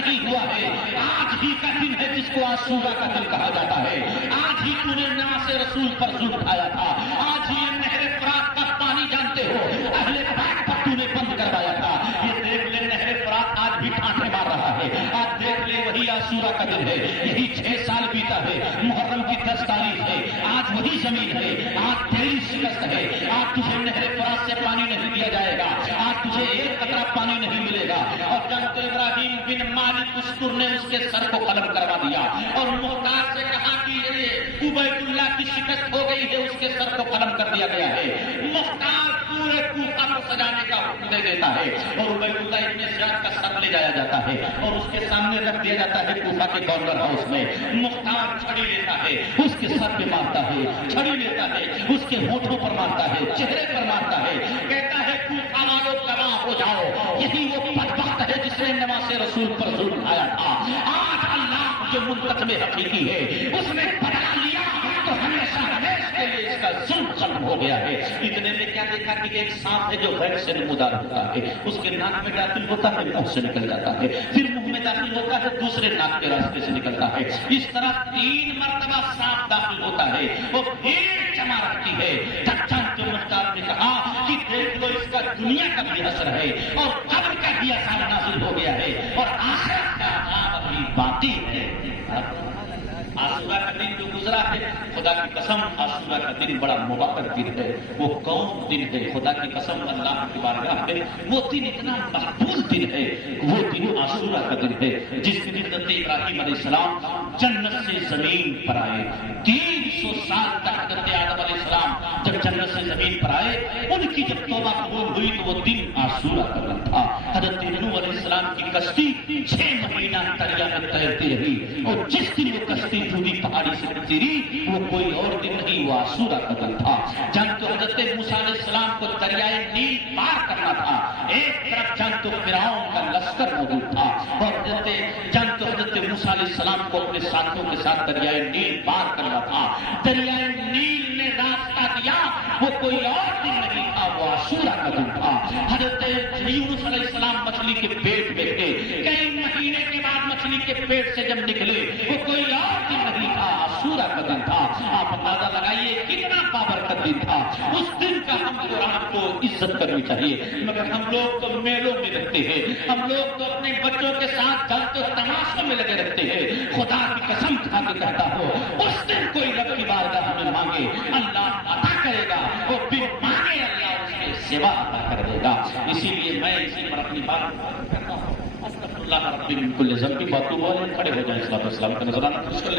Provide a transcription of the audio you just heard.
نہیں ہوا ہے، آج ہی کا دن ہے جس کو عاشورہ کا دن کہا جاتا ہے۔ آج ہی تو نے ناس رسول پر ظلم اٹھایا تھا، آج ہی یہ نہر فرات کا پانی جانتے ہو اہل بیت پر تو نے بند کروایا تھا۔ یہ دیکھ لے نہر فرات آج بھی ٹھاٹھے مار رہا ہے، آج دیکھ لے وہی عاشورہ کا دن ہے، یہی 6 سال بیتا ہے، محرم کی 10 تاریخ ہے، آج وہی زمین ہے، آج تیری شکست ہے، آج تجھے نہر فرات سے پانی نہیں دیا جائے گا، آج تجھے ایک قطرہ پانی نہیں ملے گا۔ اور جب ابراہیم بن مالک اشتر نے اس کے سر کو قلم کروا دیا اور محتاج سے کہا کہ یہ عبید اللہ کی شکست ہو گئی ہے، اس کے سر کو قلم کر دیا گیا ہے۔ محتاج پورے کوفہ کو سجانے کا حکم دے دیتا ہے اور عبید اللہ ابن زیاد کا سر لے جایا جاتا ہے اور اس کے سامنے رکھ دیا جاتا ہے کوفہ کے گورنر ہاؤس میں۔ محتاج چھڑی لیتا ہے، اس کے سر پہ مارتا ہے، چھڑی لیتا ہے، اس کے ہونٹوں پر مارتا ہے، چہرے پر مارتا ہے، کہتا ہے کوفہ والو گواہ ہو جاؤ، یہی وہ بدبخت ہے جس نے نماز رسول پر ظلم اٹھایا تھا۔ آج اللہ جو منتقم حقیقی ہے اس نے بدلا لیا تو ہمیشہ ہمیشہ کے لیے اس کا ظلم ختم ہو گیا ہے۔ اتنے میں کیا دیکھا کہ ایک سانپ ہے جو غیر سے نمودار ہوتا ہے، اس کے ناک میں داخل ہوتا ہے، منہ سے نکل جاتا ہے، پھر منہ میں داخل ہوتا ہے، دوسرے ناک کے راستے سے نکلتا ہے۔ اس طرح 3 مرتبہ سانپ داخل ہوتا ہے، وہ بھیڑ جمع رکھتی ہے۔ جب چند مختار نے کہا کہ دیکھ لو اس کا دنیا کا بھی اثر ہے اور قبر کا بھی اثر نازل ہو گیا ہے اور آخرت کا عذاب ابھی باقی ہے۔ عاشورہ کا دن جو گزرا ہے، خدا کی قسم عاشورہ کا دن بڑا مبارک دن ہے۔ وہ کون دن ہے؟ خدا کی قسم اللہ کی بارگاہ ہے، وہ دن اتنا محفوظ دن ہے، وہ دن عاشورہ کا دن ہے جس دن حضرت ابراہیم علیہ السلام جنت سے زمین پر آئے۔ 300 سال تک حضرت آدم علیہ السلام جب جنت سے زمین پر آئے، ان کی جب توبہ قبول ہوئی تو وہ دن عاشورہ کا دن تھا۔ حضرت نوح علیہ السلام کی کشتی 6 مہینہ دریا میں تیرتی رہی اور جس دن وہ کشتی ڈوبی پہاڑی سے گزری وہ کوئی اور دن نہیں، وہ عاشورہ کا دن تھا۔ جنگ تو حضرت موسیٰ علیہ السلام کو دریائے نیل پار کرنا تھا، ایک طرف جنگ تو فرعون کا لشکر موجود تھا اور جنگ تو حضرت موسیٰ علیہ السلام کو اپنے ساتھیوں کے ساتھ دریائے نیل پار کرنا تھا۔ دریائے نیل نے راستہ دیا، وہ کوئی اور دن نہیں تھا، وہ عاشورہ کا دن تھا۔ حضرت یونس علیہ السلام مچھلی کے پیٹ میں تھے، کئی مہینے کے بعد مچھلی کے پیٹ سے جب نکلے وہ کوئی اور دن نہیں تھا، عاشورہ کا دن تھا۔ آپ اندازہ لگائیے کتنا بابرکت دن تھا۔ اس دن کا ہم قرآن کو عزت کرنی چاہیے، مگر ہم لوگ تو میلوں میں رہتے ہیں، ہم لوگ تو اپنے بچوں کے ساتھ جلد و تماشوں میں لگے رہتے ہیں۔ خدا کی قسم کھا کے کہتا ہوں اس دن کوئی رب کی بارگاہ میں مانگے اللہ عطا کرے گا، اور بن مانگے اللہ اس کے سوا عطا کر دے گا۔ اسی لیے میں اسی پر اپنی بات کرتا ہوں۔ استغفر اللہ ربی من کل ذنب واتوب الیہ۔ کھڑے ہو جائیں، صلاۃ والسلام کا نذرانہ پیش کر لیں۔